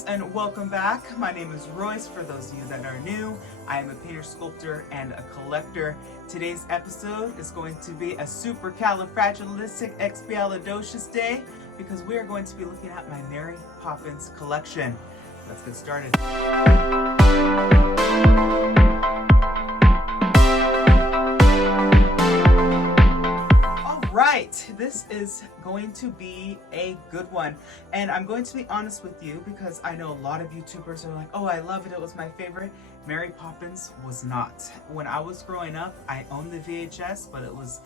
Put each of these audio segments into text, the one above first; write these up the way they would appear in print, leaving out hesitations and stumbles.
lovers, and welcome back. My name is Royce. For those of you that are new, I am a painter, sculptor, and a collector. Today's episode is going to be a supercalifragilisticexpialidocious day because we are going to be looking at my Mary Poppins collection. Let's get started. Right, this is going to be a good one, and I'm going to be honest with you because I know a lot of YouTubers are like, oh, I love it, it was my favorite. Mary Poppins was not. When I was growing up, I owned the VHS, but it was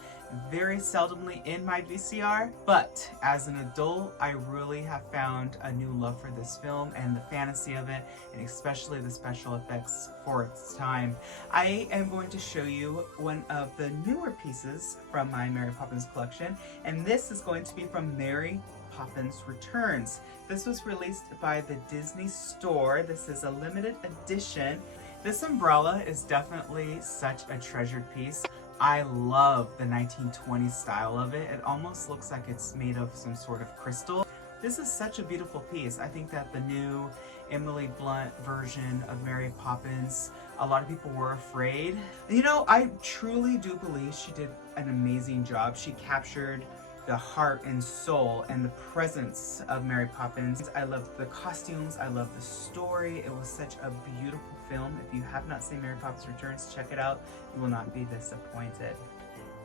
very seldomly in my VCR. But as an adult, I really have found a new love for this film and the fantasy of it, and especially the special effects for its time. I am going to show you one of the newer pieces from my Mary Poppins collection, and this is going to be from Mary Poppins Returns. This was released by the Disney Store. This is a limited edition. This umbrella is definitely such a treasured piece. I love the 1920s style of it. It almost looks like it's made of some sort of crystal. This is such a beautiful piece. I think that the new Emily Blunt version of Mary Poppins, a lot of people were afraid. You know, I truly do believe she did an amazing job. She captured the heart and soul and the presence of Mary Poppins. I loved the costumes, I loved the story. It was such a beautiful film. If you have not seen Mary Poppins Returns, check it out. You will not be disappointed.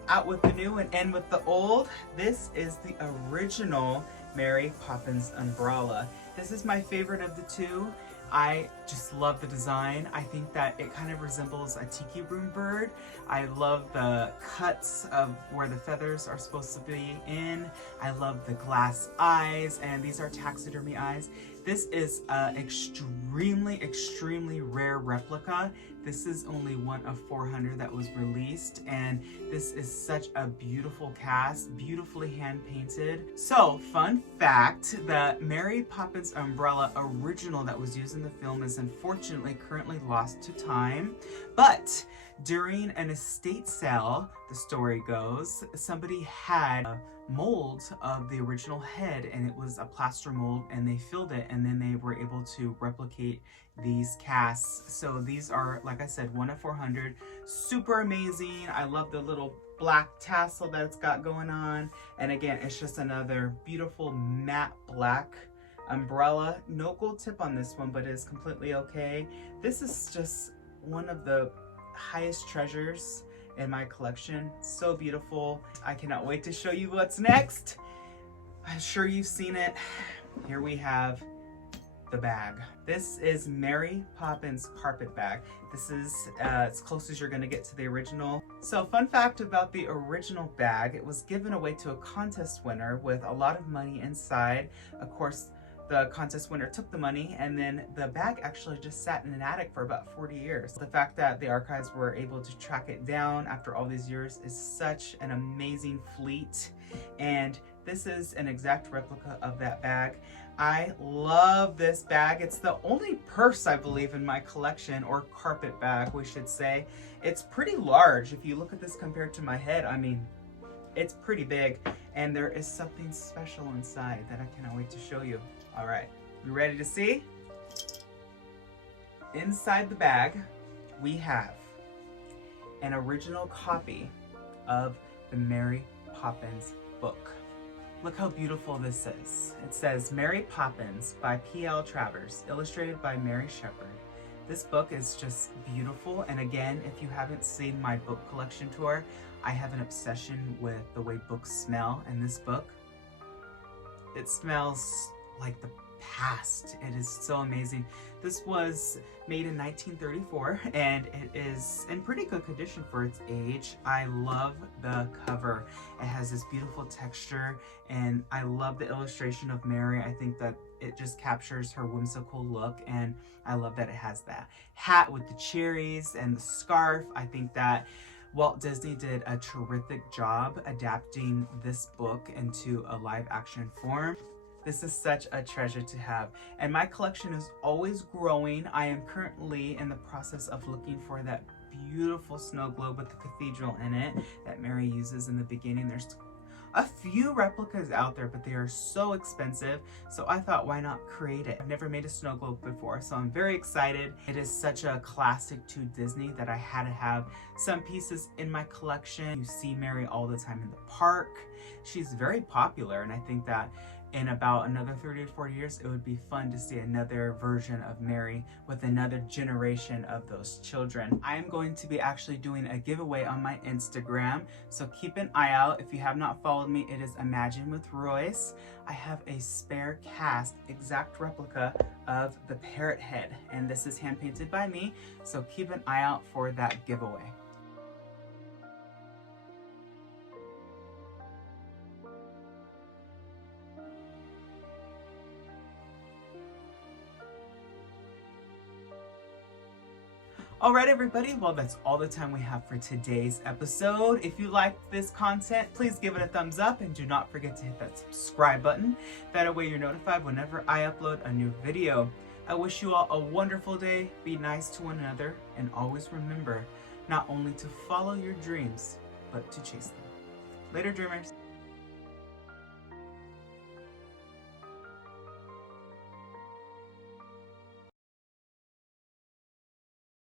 Out with the new and in with the old. This is the original Mary Poppins umbrella. This is my favorite of the two. I just love the design. I think that it kind of resembles a tiki room bird. I love the cuts of where the feathers are supposed to be in. I love the glass eyes, and these are taxidermy eyes. This is an extremely rare replica. This is only one of 400 that was released, and this is such a beautiful cast, beautifully hand painted. So, fun fact, the Mary Poppins umbrella original that was used in the film is unfortunately currently lost to time, but during an estate sale, the story goes, somebody had a mold of the original head, and it was a plaster mold, and they filled it, and then they were able to replicate these casts. So these are, like I said, 1 of 400. Super amazing. I love the little black tassel that it's got going on. And again, it's just another beautiful matte black umbrella. No gold tip on this one, but it is completely okay. This is just one of the highest treasures in my collection. So beautiful. I cannot wait to show you what's next. I'm sure you've seen it. Here we have the bag. This is Mary Poppins carpet bag. This is as close as you're gonna get to the original. So fun fact about the original bag, it was given away to a contest winner with a lot of money inside. Of course, the contest winner took the money, and then the bag actually just sat in an attic for about 40 years. The fact that the archives were able to track it down after all these years is such an amazing feat, and this is an exact replica of that bag. I love this bag. It's the only purse, I believe, in my collection, or carpet bag, we should say. It's pretty large. If you look at this compared to my head, I mean, it's pretty big, and there is something special inside that I cannot wait to show you. All right, you ready to see? Inside the bag, we have an original copy of the Mary Poppins book. Look how beautiful this is. It says Mary Poppins by P.L. Travers, illustrated by Mary Shepard. This book is just beautiful, and again, if you haven't seen my book collection tour, I have an obsession with the way books smell, and this book, it smells like the past. It is so amazing. This was made in 1934, and it is in pretty good condition for its age. I love the cover. It has this beautiful texture, and I love the illustration of Mary. I think that it just captures her whimsical look, and I love that it has that hat with the cherries and the scarf. I think that Walt Disney did a terrific job adapting this book into a live action form. This is such a treasure to have, and my collection is always growing. I am currently in the process of looking for that beautiful snow globe with the cathedral in it that Mary uses in the beginning. There's a few replicas out there, but they are so expensive. So I thought, why not create it? I've never made a snow globe before, so I'm very excited. It is such a classic to Disney that I had to have some pieces in my collection. You see Mary all the time in the park. She's very popular, and I think that in about another 30 to 40 years, it would be fun to see another version of Mary with another generation of those children. I am going to be actually doing a giveaway on my Instagram, so keep an eye out. If you have not followed me, it is Imagine with Royce. I have a spare cast, exact replica of the parrot head, and this is hand painted by me, so keep an eye out for that giveaway. All right, everybody, well, that's all the time we have for today's episode. If you liked this content, please give it a thumbs up and do not forget to hit that subscribe button. That way you're notified whenever I upload a new video. I wish you all a wonderful day, be nice to one another, and always remember not only to follow your dreams, but to chase them. Later, dreamers.